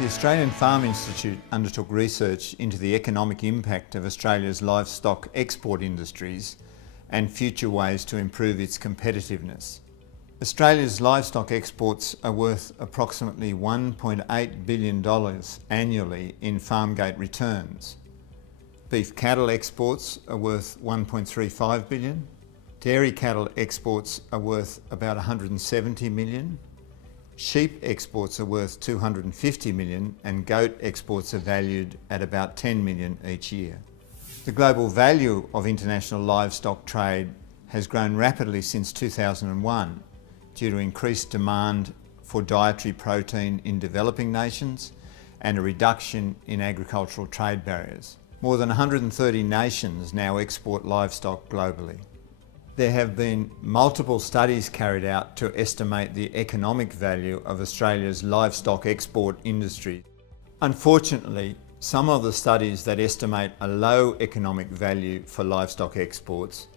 The Australian Farm Institute undertook research into the economic impact of Australia's livestock export industries and future ways to improve its competitiveness. Australia's livestock exports are worth approximately $1.8 billion annually in farm gate returns. Beef cattle exports are worth $1.35 billion. Dairy cattle exports are worth about $170 million. Sheep exports are worth $250 million and goat exports are valued at about $10 million each year. The global value of international livestock trade has grown rapidly since 2001 due to increased demand for dietary protein in developing nations and a reduction in agricultural trade barriers. More than 130 nations now export livestock globally. There have been multiple studies carried out to estimate the economic value of Australia's livestock export industry. Unfortunately, some of the studies that estimate a low economic value for livestock exports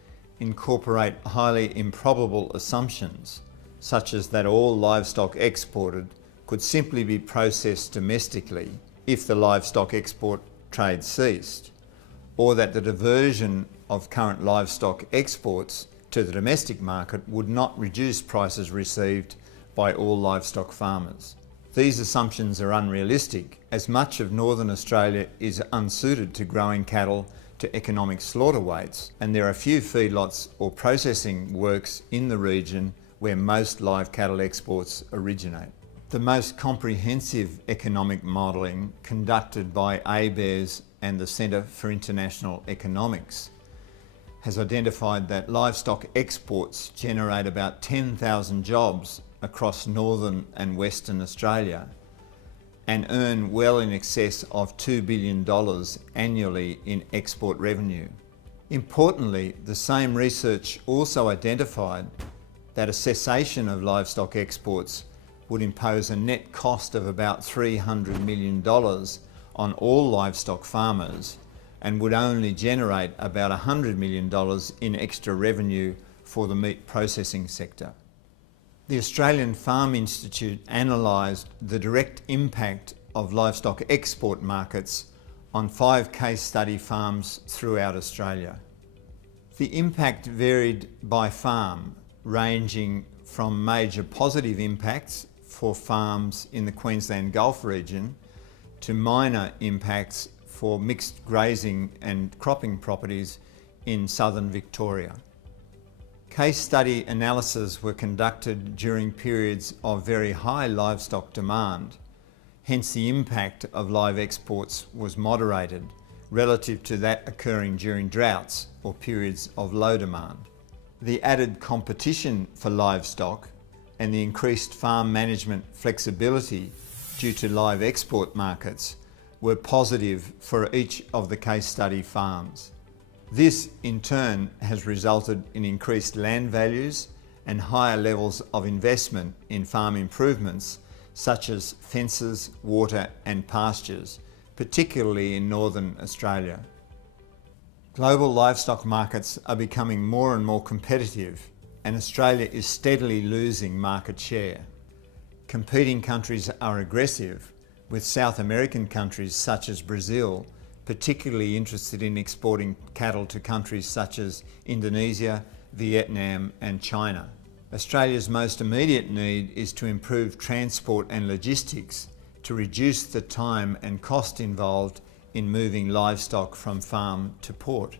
incorporate highly improbable assumptions, such as that all livestock exported could simply be processed domestically if the livestock export trade ceased, or that the diversion of current livestock exports to the domestic market would not reduce prices received by all livestock farmers. These assumptions are unrealistic, as much of Northern Australia is unsuited to growing cattle to economic slaughter weights, and there are few feedlots or processing works in the region where most live cattle exports originate. The most comprehensive economic modelling conducted by ABARES and the Centre for International Economics has identified that livestock exports generate about 10,000 jobs across northern and western Australia and earn well in excess of $2 billion annually in export revenue. Importantly, the same research also identified that a cessation of livestock exports would impose a net cost of about $300 million on all livestock farmers and would only generate about $100 million in extra revenue for the meat processing sector. The Australian Farm Institute analysed the direct impact of livestock export markets on 5 case study farms throughout Australia. The impact varied by farm, ranging from major positive impacts for farms in the Queensland Gulf region to minor impacts for mixed grazing and cropping properties in southern Victoria. Case study analyses were conducted during periods of very high livestock demand, hence the impact of live exports was moderated relative to that occurring during droughts or periods of low demand. The added competition for livestock and the increased farm management flexibility due to live export markets were positive for each of the case study farms. This in turn has resulted in increased land values and higher levels of investment in farm improvements such as fences, water and pastures, particularly in northern Australia. Global livestock markets are becoming more and more competitive, and Australia is steadily losing market share. Competing countries are aggressive, with South American countries such as Brazil particularly interested in exporting cattle to countries such as Indonesia, Vietnam and China. Australia's most immediate need is to improve transport and logistics to reduce the time and cost involved in moving livestock from farm to port.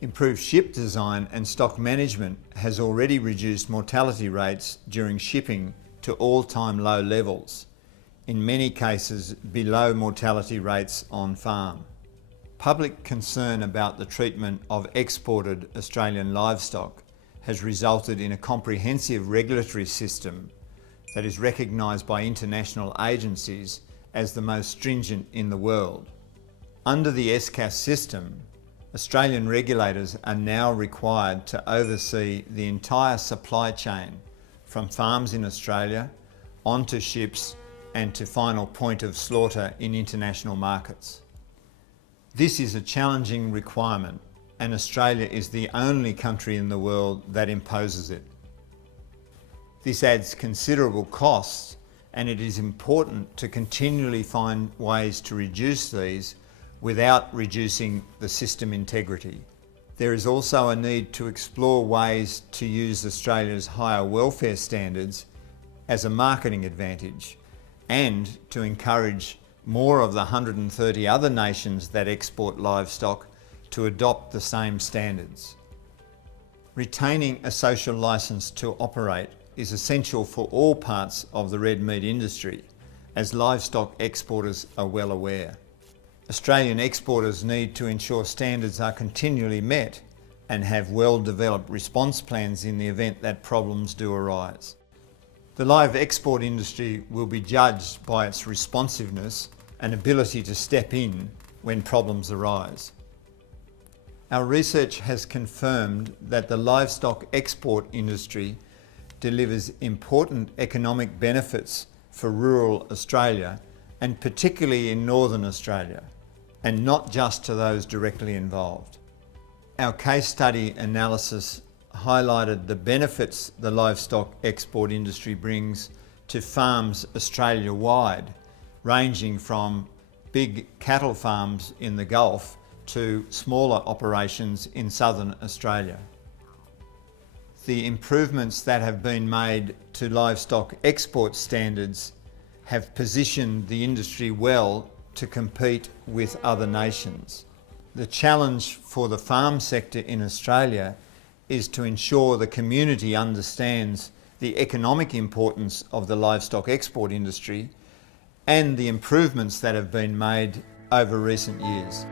Improved ship design and stock management has already reduced mortality rates during shipping to all-time low levels, in many cases below mortality rates on farm. Public concern about the treatment of exported Australian livestock has resulted in a comprehensive regulatory system that is recognised by international agencies as the most stringent in the world. Under the SCAS system, Australian regulators are now required to oversee the entire supply chain from farms in Australia onto ships and to final point of slaughter in international markets. This is a challenging requirement, and Australia is the only country in the world that imposes it. This adds considerable costs and it is important to continually find ways to reduce these without reducing the system integrity. There is also a need to explore ways to use Australia's higher welfare standards as a marketing advantage and to encourage more of the 130 other nations that export livestock to adopt the same standards. Retaining a social licence to operate is essential for all parts of the red meat industry, as livestock exporters are well aware. Australian exporters need to ensure standards are continually met and have well-developed response plans in the event that problems do arise. The live export industry will be judged by its responsiveness and ability to step in when problems arise. Our research has confirmed that the livestock export industry delivers important economic benefits for rural Australia, and particularly in Northern Australia, and not just to those directly involved. Our case study analysis highlighted the benefits the livestock export industry brings to farms Australia-wide, ranging from big cattle farms in the Gulf to smaller operations in southern Australia. The improvements that have been made to livestock export standards have positioned the industry well to compete with other nations. The challenge for the farm sector in Australia is to ensure the community understands the economic importance of the livestock export industry and the improvements that have been made over recent years.